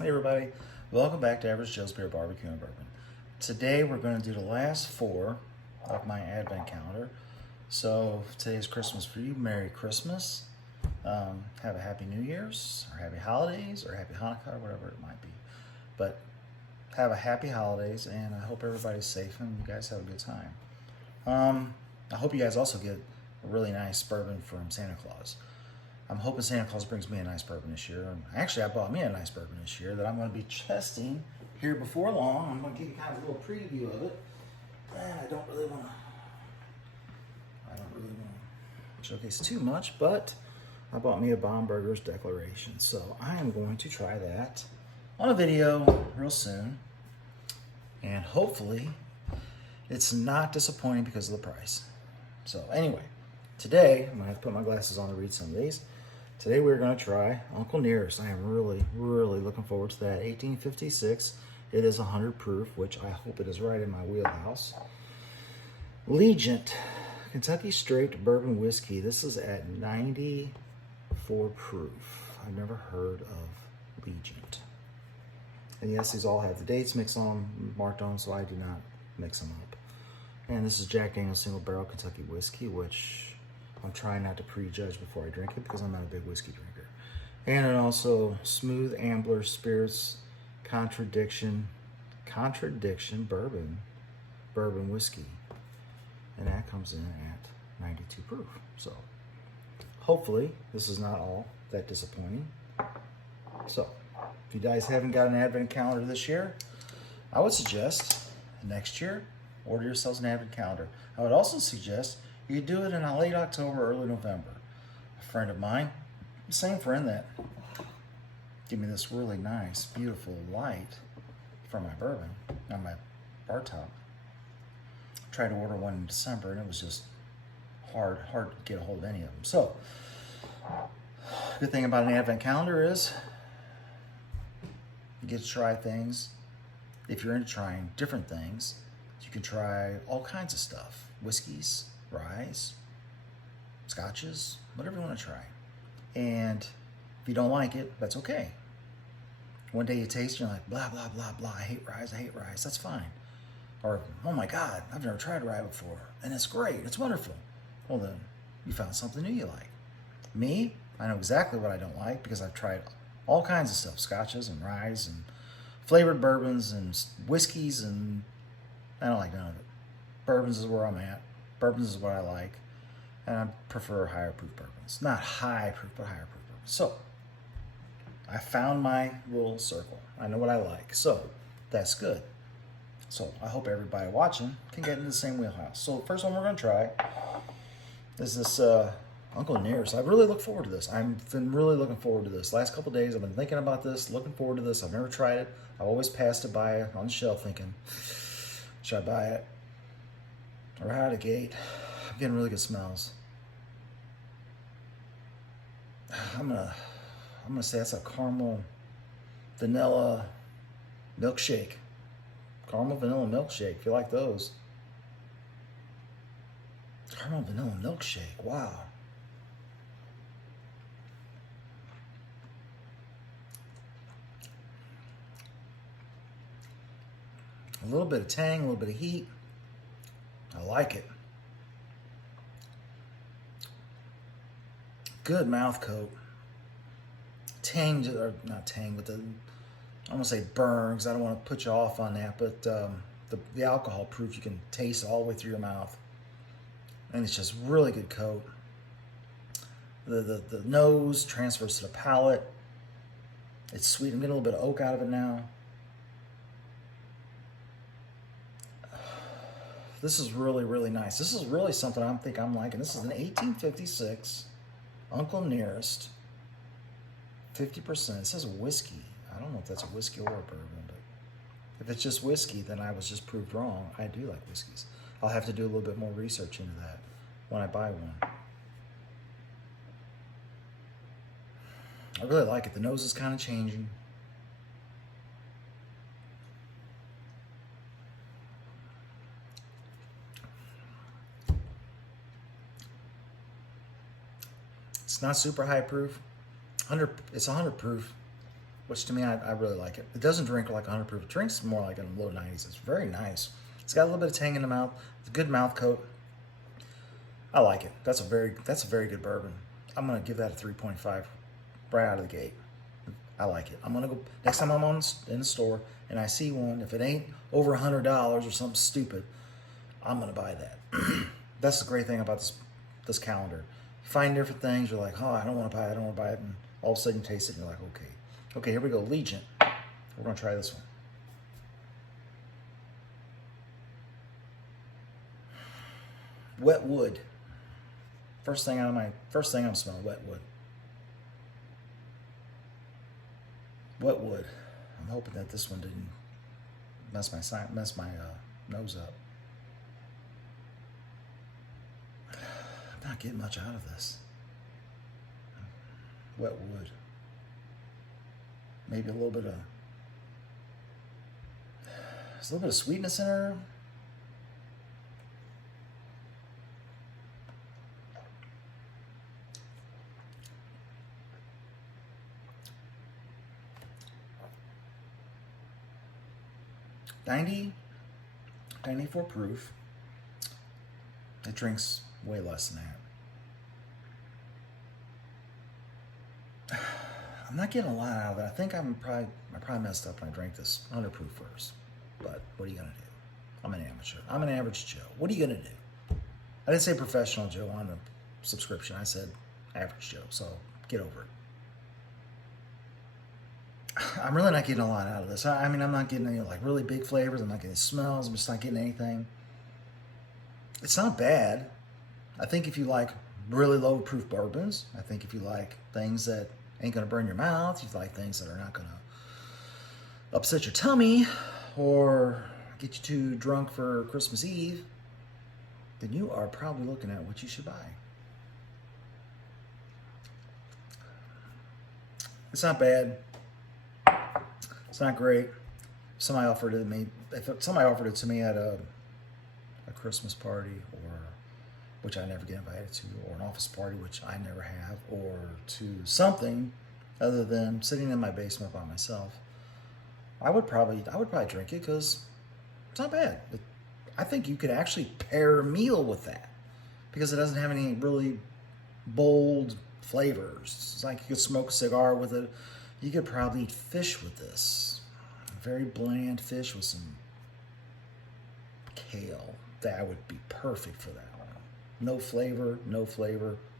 Hey everybody, welcome back to Average Joe's Beer Barbecue and Bourbon. Today we're going to do the last 4 of my advent calendar. So today's Christmas for you. Merry Christmas. Have a Happy New Year's, or Happy Holidays, or Happy Hanukkah, or whatever it might be. But have a Happy Holidays, and I hope everybody's safe and you guys have a good time. I hope you guys also get a really nice bourbon from Santa Claus. I'm hoping Santa Claus brings me a nice bourbon this year. Actually, I bought me a nice bourbon this year that I'm going to be testing here before long. I'm going to give you kind of a little preview of it. And I don't really want to showcase too much, but I bought me a Baumburger's Declaration. So I am going to try that on a video real soon. And hopefully it's not disappointing because of the price. So anyway, today, I'm going to have to put my glasses on to read some of these. Today we're going to try Uncle Nearest. I am really looking forward to that. 1856. It is 100 proof, which I hope it is right in my wheelhouse. Legent, Kentucky Straight Bourbon Whiskey. This is at 94 proof. I've never heard of Legent. And yes, these all have the dates marked on, so I do not mix them up. And this is Jack Daniel's Single Barrel Kentucky Whiskey, which I'm trying not to prejudge before I drink it because I'm not a big whiskey drinker. And then also Smooth Ambler Spirits Contradiction Bourbon Whiskey. And that comes in at 92 proof. So hopefully this is not all that disappointing. So if you guys haven't got an advent calendar this year, I would suggest next year order yourselves an advent calendar. I would also suggest you could do it in late October, early November. A friend of mine, same friend that gave me this really nice, beautiful light for my bourbon on my bar top. Tried to order one in December and it was just hard to get a hold of any of them. So, good thing about an advent calendar is you get to try things. If you're into trying different things, you can try all kinds of stuff. Whiskeys, ryes, scotches, whatever you want to try. And if you don't like it, that's okay. One day you taste and you're like, blah, blah, blah, blah, I hate ryes, that's fine. Or, oh my God, I've never tried rye before, and it's great, it's wonderful. Well then, you found something new you like. Me, I know exactly what I don't like because I've tried all kinds of stuff, scotches and ryes and flavored bourbons and whiskeys, and I don't like none of it. Bourbons is where I'm at. Bourbons is what I like. And I prefer higher proof bourbons. Not high proof, but higher proof bourbons. So, I found my little circle. I know what I like. So, that's good. So, I hope everybody watching can get into the same wheelhouse. So, the first one we're going to try is this Uncle Nearest. I really look forward to this. I've been really looking forward to this. Last couple of days, I've been thinking about this, looking forward to this. I've never tried it. I've always passed it by on the shelf thinking, should I buy it? Right out of the gate, I'm getting really good smells. I'm gonna say that's a caramel vanilla milkshake. Caramel vanilla milkshake, if you like those. Caramel vanilla milkshake, wow. A little bit of tang, a little bit of heat. I like it. Good mouth coat. Tang, or not tang, but I'm gonna say burn because I don't want to put you off on that. But the alcohol proof, you can taste it all the way through your mouth, and it's just really good coat. The nose transfers to the palate. It's sweet. I'm getting a little bit of oak out of it now. This is really nice. This is really something I think I'm liking. This is an 1856 Uncle Nearest, 50%. It says whiskey. I don't know if that's a whiskey or a bourbon, but if it's just whiskey, then I was just proved wrong. I do like whiskeys. I'll have to do a little bit more research into that when I buy one. I really like it. The nose is kind of changing. It's not super high proof. It's 100 proof. which to me, I really like it. It doesn't drink like 100 proof. It drinks more like in the low 90s. It's very nice. It's got a little bit of tang in the mouth. It's a good mouth coat. I like it. That's a very good bourbon. I'm gonna give that a 3.5 right out of the gate. I like it. I'm gonna go next time I'm in the store and I see one. If it ain't over $100 or something stupid, I'm gonna buy that. That's the great thing about this calendar. You find different things. You're like, oh, I don't want to buy it. I don't want to buy it. And all of a sudden you taste it and you're like, okay, here we go. Legion. We're gonna try this one. Wet wood. First thing I'm smelling, wet wood. Wet wood. I'm hoping that this one didn't mess my nose up. I'm not getting much out of this. Wet wood. Maybe there's a little bit of sweetness in her. $90, 94 proof. It drinks way less than that. I'm not getting a lot out of it. I think I probably messed up when I drank this 100 proof first. But what are you gonna do? I'm an amateur. I'm an average Joe. What are you gonna do? I didn't say professional Joe on the subscription. I said average Joe. So get over it. I'm really not getting a lot out of this. I mean, I'm not getting any like really big flavors. I'm not getting smells. I'm just not getting anything. It's not bad. I think if you like really low proof bourbons, I think if you like things that ain't gonna burn your mouth, you like things that are not gonna upset your tummy or get you too drunk for Christmas Eve, then you are probably looking at what you should buy. It's not bad. It's not great. If somebody offered it to me at a Christmas party, or which I never get invited to, or an office party, which I never have, or to something other than sitting in my basement by myself, I would probably drink it because it's not bad. I think you could actually pair a meal with that because it doesn't have any really bold flavors. It's like you could smoke a cigar with it. You could probably eat fish with this. Very bland fish with some kale. That would be perfect for that one. No flavor,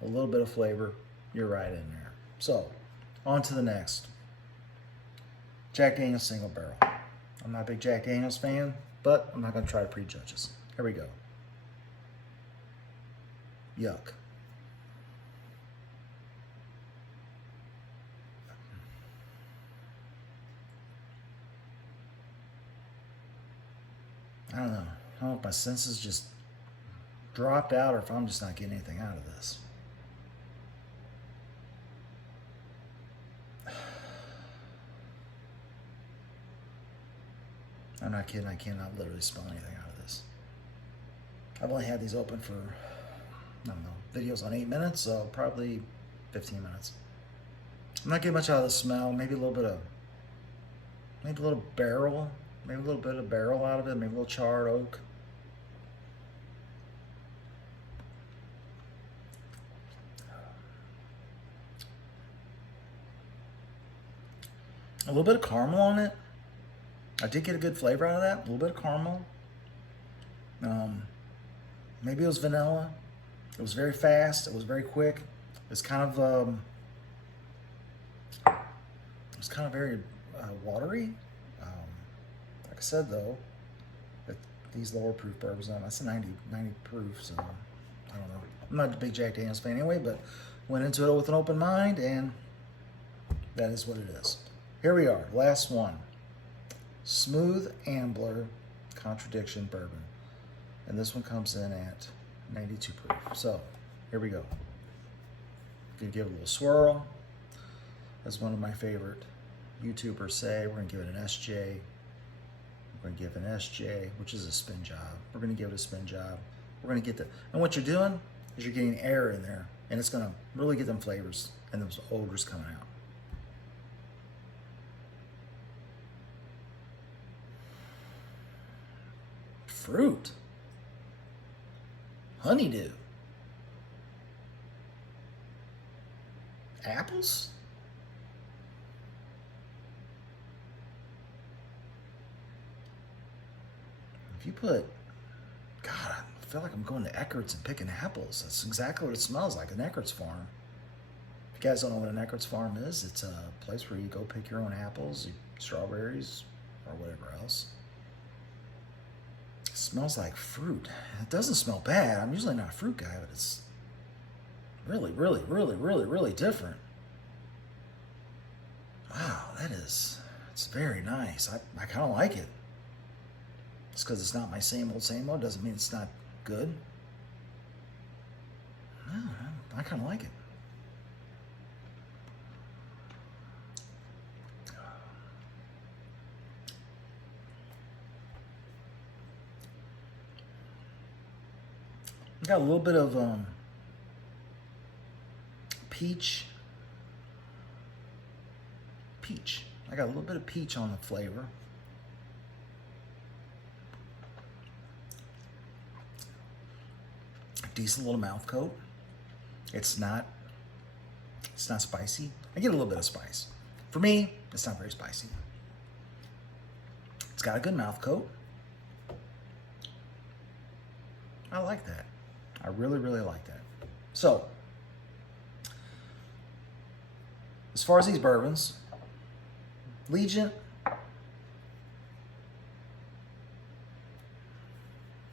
a little bit of flavor. You're right in there. So, on to the next. Jack Daniel's Single Barrel. I'm not a big Jack Daniel's fan, but I'm not going to try to prejudge us. Here we go. Yuck. I don't know. I don't know if my senses just dropped out or if I'm just not getting anything out of this. I'm not kidding. I cannot literally smell anything out of this. I've only had these open for, I don't know, videos on 8 minutes, so probably 15 minutes. I'm not getting much out of the smell. Maybe a little barrel. Maybe a little bit of barrel out of it. Maybe a little charred oak. A little bit of caramel on it. I did get a good flavor out of that. A little bit of caramel. Maybe it was vanilla. It was very fast. It was very quick. It's kind of very watery. Like I said though, that these lower proof bourbons, that's a 90 proof. So I don't know. I'm not a big Jack Daniel's fan anyway, but went into it with an open mind, and that is what it is. Here we are, last one. Smooth Ambler Contradiction Bourbon. And this one comes in at 92 proof. So, here we go. Gonna give it a little swirl. As one of my favorite YouTubers say, we're gonna give it an SJ. We're gonna give it an SJ, which is a spin job. We're gonna give it a spin job. We're gonna get and what you're doing is you're getting air in there, and it's gonna really get them flavors and those odors coming out. fruit. Honeydew. Apples? If you put, God, I feel like I'm going to Eckert's and picking apples. That's exactly what it smells like, an Eckert's farm. If you guys don't know what an Eckert's farm is, it's a place where you go pick your own apples, strawberries, or whatever else. It smells like fruit. It doesn't smell bad. I'm usually not a fruit guy, but it's really, really, really, really, really different. Wow, it's very nice. I kind of like it. Just because it's not my same old doesn't mean it's not good. No, I kind of like it. Got a little bit of peach. I got a little bit of peach on the flavor. Decent little mouth coat. It's not spicy. I get a little bit of spice. For me, it's not very spicy. It's got a good mouth coat. I like that. I really, really like that. So, as far as these bourbons, Legion,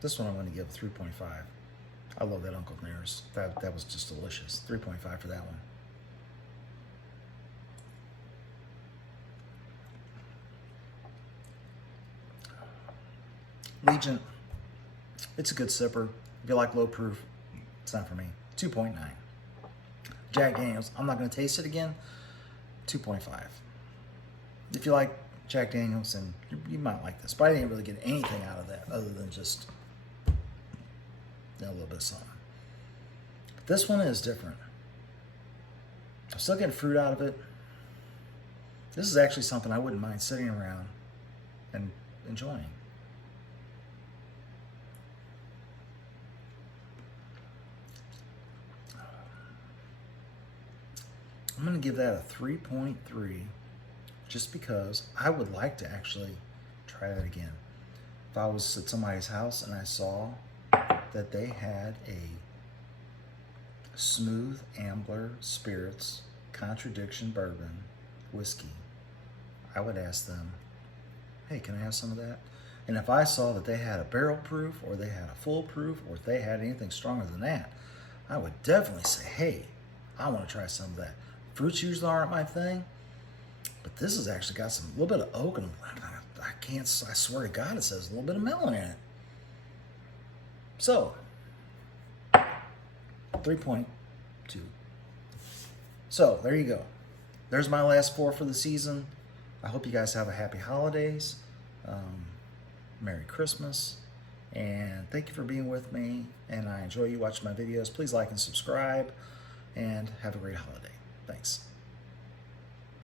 this one I'm going to give 3.5. I love that Uncle Mare's. That was just delicious. 3.5 for that one. Legion, it's a good sipper. If you like low proof, it's not for me. 2.9. Jack Daniels, I'm not going to taste it again. 2.5. If you like Jack Daniels, then you might like this. But I didn't really get anything out of that other than just a little bit of something. But this one is different. I'm still getting fruit out of it. This is actually something I wouldn't mind sitting around and enjoying. I'm going to give that a 3.3 just because I would like to actually try that again. If I was at somebody's house and I saw that they had a Smooth Ambler Spirits Contradiction Bourbon Whiskey, I would ask them, hey, can I have some of that? And if I saw that they had a barrel proof or they had a full proof or if they had anything stronger than that, I would definitely say, hey, I want to try some of that. Fruits usually aren't my thing, but this has actually got some little bit of oak and I swear to God, it says a little bit of melon in it. So, 3.2. So, there you go. There's my last 4 for the season. I hope you guys have a happy holidays. Merry Christmas. And thank you for being with me. And I enjoy you watching my videos. Please like and subscribe. And have a great holiday. Thanks.